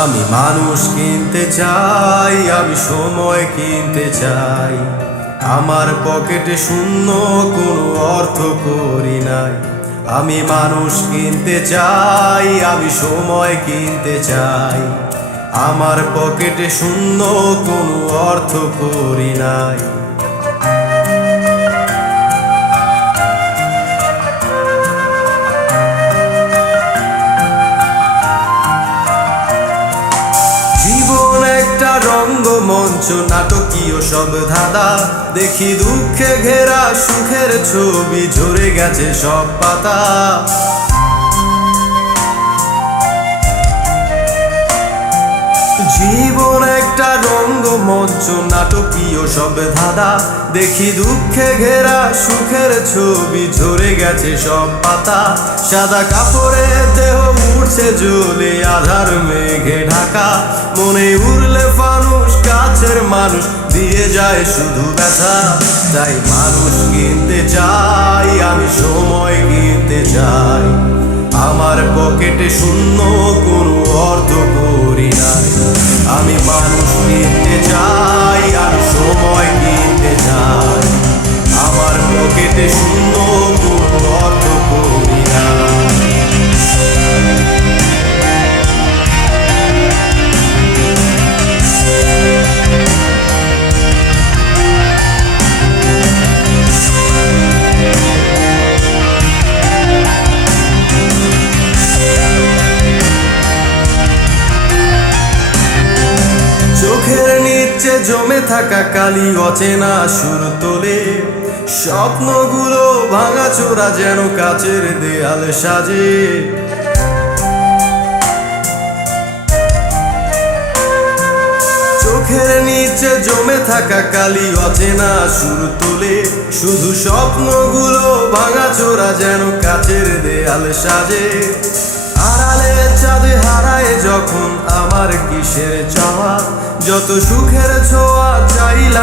আমি মানুষ কিনতে চাই, আমি সময় কিনতে চাই। আমার পকেটে শূন্য, কোনো অর্থ করি নাই। আমি মানুষ কিনতে চাই, আমি সময় কিনতে চাই। আমার পকেটে শূন্য, কোনো অর্থ করি নাই। রঙ্গমঞ্চ, নাটকীয় সব ধাঁধা, দেখি দুঃখে ঘেরা সুখের ছবি, ঝরে গেছে সব পাতা। জীবন একটা রঙ্গমঞ্চ, নাটকীয় সব ধাঁধা, দেখি দুঃখে ঘেরা সুখের ছবি, ঝরে গেছে সব পাতা। সাদা কাপড়ে দেহ উঠছে জ্বলে, আধার মেঘে ঢাকা। মনে উড়লে ফানুস, কাছের মানুষ দিয়ে যায় শুধু ব্যথা। তাই মানুষ কিনতে চাই, আমি সময় কিনতে চাই। আমার পকেটে শূন্য, কোনো অর্থ করি নাই। আমি মানুষ কিনতে চাই, আমি সময় কিনতে চাই। আমার পকেটে শূন্য, কোনো অর্থ করি নাই। চোখের নিচে জমে থাকা কালি, অচেনা সুর তোলে। স্বপ্নগুলো ভাঙাচোরা, যেন কাচের দেয়াল সাজে। চোখের নিচে জমে থাকা কালি, অচেনা সুর তোলে। শুধু স্বপ্নগুলো ভাঙাচোরা, যেন কাচের দেয়াল সাজে। আড়ালে চাঁদে হারায় যখন আমার কিসের চাওয়া, যত সুখের ছোঁয়া চাইলাম